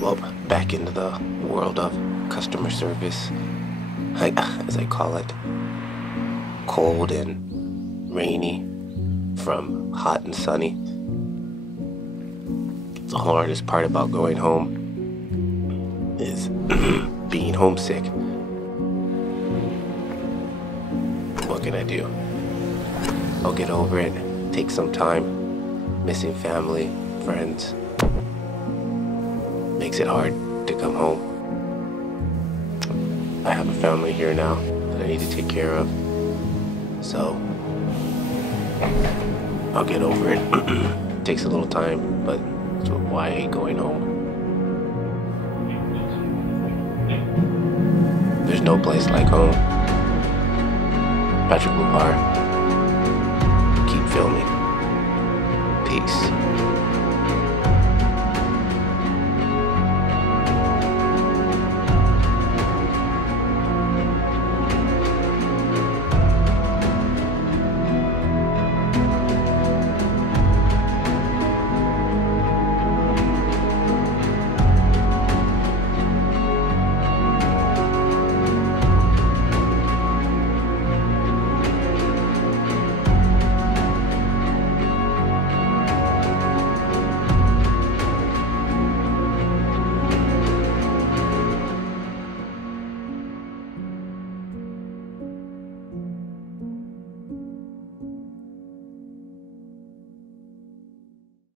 Well, back into the world of customer service, as I call it. Cold and rainy, from hot and sunny. The hardest part about going home is being homesick. What can I do? I'll get over it, take some time, missing family, friends. Makes it hard to come home. I have a family here now that I need to take care of, so I'll get over it. Takes a little time, but that's why I hate going home. There's no place like home. Patrick Bar. Keep filming. Peace.